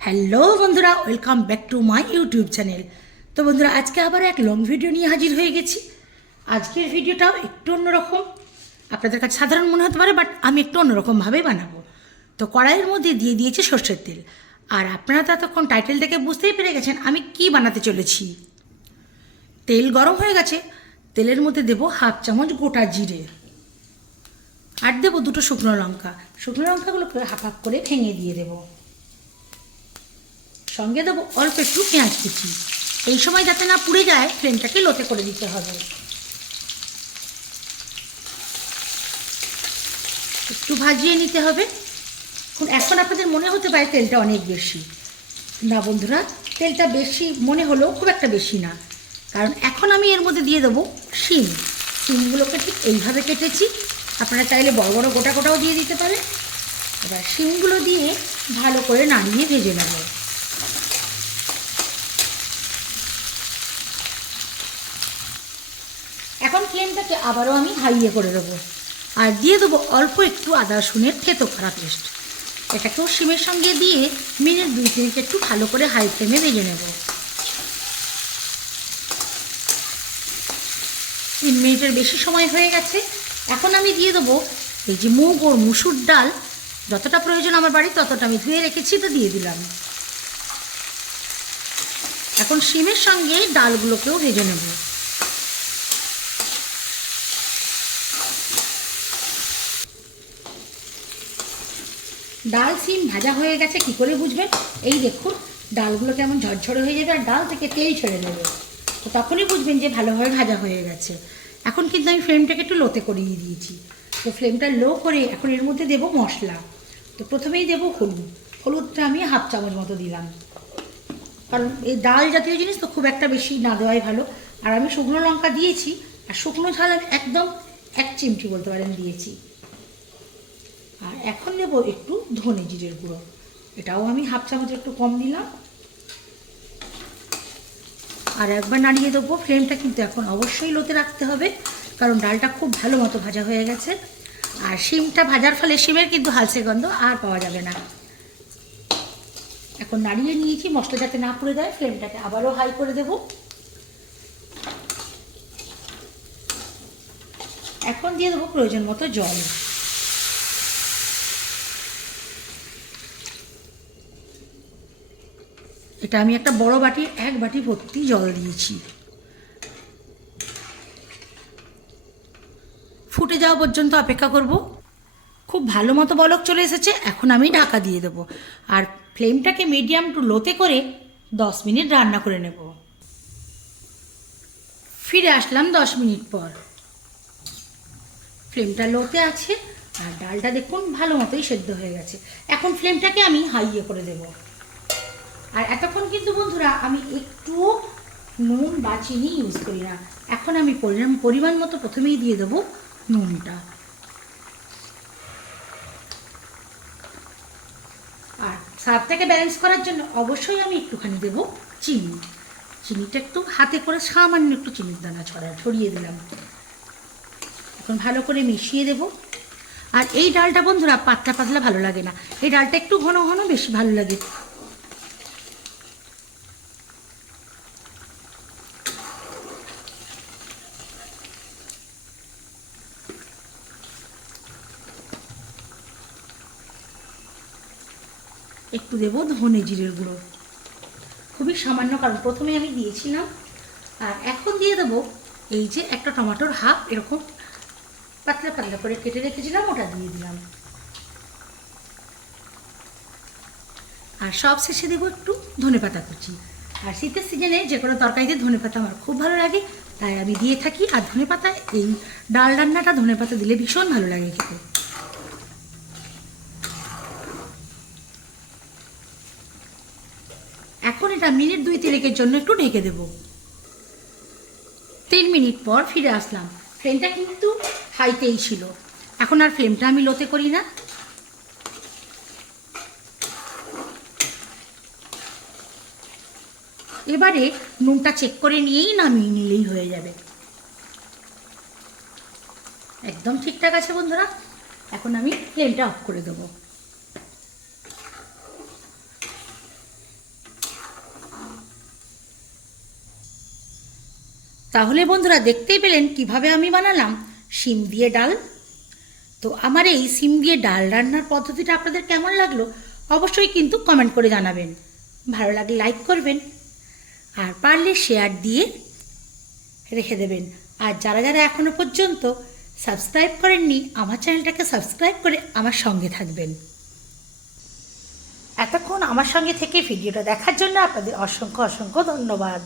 Hello বন্ধুরা, welcome back to my YouTube channel. তো বন্ধুরা, আজকে আবার এক লং ভিডিও নিয়ে হাজির হয়ে গেছি। আজকের ভিডিওটাও একটু অন্যরকম, আপনাদের কাছে সাধারণ মনে হতে পারে, বাট আমি একটু অন্যরকমভাবেই বানাবো। তো কড়াইয়ের মধ্যে দিয়ে দিয়েছি সর্ষের তেল। আর আপনারা তো এতক্ষণ টাইটেল থেকে বুঝতেই পেরে গেছেন আমি কি বানাতে চলেছি। তেল গরম হয়ে গেছে, তেলের মধ্যে দেবো হাফ চামচ গোটা জিরে, আর দেবো দুটো শুকনো লঙ্কা। শুকনো লঙ্কাগুলোকে হাফ হাফ করে ভেঙে দিয়ে দেবো। সঙ্গে দেবো অল্প একটু পেঁয়াজ কুচি। এই সময় যাতে না পুড়ে যায়, ফ্লেমটাকে লোতে করে দিতে হবে। একটু ভাজিয়ে নিতে হবে। এখন আপনাদের মনে হতে পারে তেলটা অনেক বেশি। না বন্ধুরা, তেলটা বেশি মনে হলেও খুব একটা বেশি না, কারণ এখন আমি এর মধ্যে দিয়ে দেবো শিম। শিমগুলোকে ঠিক এইভাবে কেটেছি, আপনারা চাইলে বড় বড় গোটা গোটাও দিয়ে দিতে পারেন। এবার শিমগুলো দিয়ে ভালো করে নাড়িয়ে ভেজে নেব। এখন ফ্লেমটাকে আবারও আমি হাইয়ে করে দেবো, আর দিয়ে দেবো অল্প একটু আদা রসুনের থেতো করা পেস্ট। এটাকেও শিমের সঙ্গে দিয়ে মিনিট 2-3 একটু ভালো করে হাই ফ্লেমে ভেজে নেব। 3 মিনিটের বেশি সময় হয়ে গেছে। এখন আমি দিয়ে দেবো এই যে মুগ ও মুসুর ডাল, যতটা প্রয়োজন আমার বাড়ি ততটা আমি ধুয়ে রেখেছি, তো দিয়ে দিলাম। এখন শিমের সঙ্গে ডালগুলোকেও ভেজে নেব। ডাল শিম ভাজা হয়ে গেছে কি করে বুঝবেন? এই দেখুন, ডালগুলো কেমন ঝরঝরে হয়ে যাবে আর ডাল থেকে তেল ছেড়ে দেবে, তো তখনই বুঝবেন যে ভালোভাবে ভাজা হয়ে গেছে। এখন কিন্তু আমি ফ্লেমটাকে একটু লোতে করিয়ে দিয়েছি। তো ফ্লেমটা লো করে এখন এর মধ্যে দেবো মশলা। তো প্রথমেই দেবো হলুদ। হলুদটা আমি হাফ চামচ মতো দিলাম, কারণ এই ডাল জাতীয় জিনিস তো খুব একটা বেশি না দেওয়াই ভালো। আর আমি শুকনো লঙ্কা দিয়েছি, আর শুকনো ঝাল আমি একদম 1 চিমটি বলতে পারেন দিয়েছি। আর এখন দেবো একটু ধনে জিরের গুঁড়ো, এটাও আমি হাফ চামচ একটু কম দিলাম। আর একবার নাড়িয়ে দেবো। ফ্লেমটা কিন্তু এখন অবশ্যই লোতে রাখতে হবে, কারণ ডালটা খুব ভালো মতো ভাজা হয়ে গেছে। আর শিমটা ভাজার ফলে শিমের কিন্তু হালসে গন্ধ আর পাওয়া যাবে না। এখন নাড়িয়ে নিয়েছি, মশলা যাতে না পুড়ে যায়, ফ্লেমটাকে আবারও হাই করে দেব। এখন দিয়ে দেবো প্রয়োজন মতো জল। এটা আমি একটা বড় বাটির 1 বাটি ভর্তি জল দিয়েছি। ফুটে যাওয়া পর্যন্ত অপেক্ষা করব। খুব ভালো মতো বলক চলে এসেছে, এখন আমি ঢাকা দিয়ে দেবো। আর ফ্লেমটাকে মিডিয়াম টু লোতে করে 10 মিনিট রান্না করে নেব। ফিরে আসলাম 10 মিনিট পর। ফ্লেমটা লোতে আছে, আর ডালটা দেখুন ভালো মতোই সেদ্ধ হয়ে গেছে। এখন ফ্লেমটাকে আমি হাইয়ে করে দেব। আর এতক্ষণ কিন্তু বন্ধুরা আমি একটু নুন বা চিনি ইউজ করি না। এখন আমি পরিমাণ মতো প্রথমেই দিয়ে দেবো নুনটা। আর স্বাদটাকে ব্যালেন্স করার জন্য অবশ্যই আমি একটুখানি দেবো চিনি। চিনিটা একটু হাতে করে সামান্য একটু চিনির দানা ছড়িয়ে দিলাম। এখন ভালো করে মিশিয়ে দেব। আর এই ডালটা বন্ধুরা পাতলা পাতলা ভালো লাগে না, এই ডালটা একটু ঘন ঘন বেশি ভালো লাগে। একটু দেবো ধনে জিরের গুঁড়ো, খুবই সামান্য, কারণ প্রথমে আমি দিয়েছিলাম। আর এখন দিয়ে দেবো এই যে একটা টমেটোর হাফ এরকম পাতলা পাতলা করে কেটে রেখেছিলাম, ওটা দিয়ে দিলাম। আর সব শেষে দেবো একটু ধনেপাতা কুচি। আর শীতের সিজনে যে কোনো তরকারিতে ধনেপাতা আমার খুব ভালো লাগে, তাই আমি দিয়ে থাকি। আর ধনেপাতা এই ডাল রান্নাটা ধনেপাতা দিলে ভীষণ ভালো লাগে খেতে। এখন এটা মিনিট 2-3 জন্য একটু ঢেকে দেবো। 3 মিনিট পর ফিরে আসলাম। ফ্লেমটা কিন্তু হাইতেই ছিল, এখন আর ফ্লেমটা আমি লোতে করি না। এবারে নুনটা চেক করে নিয়েই নামিয়ে নিলেই হয়ে যাবে। একদম ঠিকঠাক আছে বন্ধুরা। এখন আমি ফ্লেমটা অফ করে দেবো। তাহলে বন্ধুরা দেখতেই পেলেন কিভাবে আমি বানালাম শিম দিয়ে ডাল। তো আমার এই শিম দিয়ে ডাল রান্নার পদ্ধতিটা আপনাদের কেমন লাগলো অবশ্যই কিন্তু কমেন্ট করে জানাবেন। ভালো লাগলে লাইক করবেন, আর পারলে শেয়ার দিয়ে রেখে দেবেন। আর যারা যারা এখনও পর্যন্ত সাবস্ক্রাইব করেননি আমার চ্যানেলটাকে সাবস্ক্রাইব করে আমার সঙ্গে থাকবেন। এতক্ষণ আমার সঙ্গে থেকে ভিডিওটা দেখার জন্য আপনাদের অসংখ্য অসংখ্য ধন্যবাদ।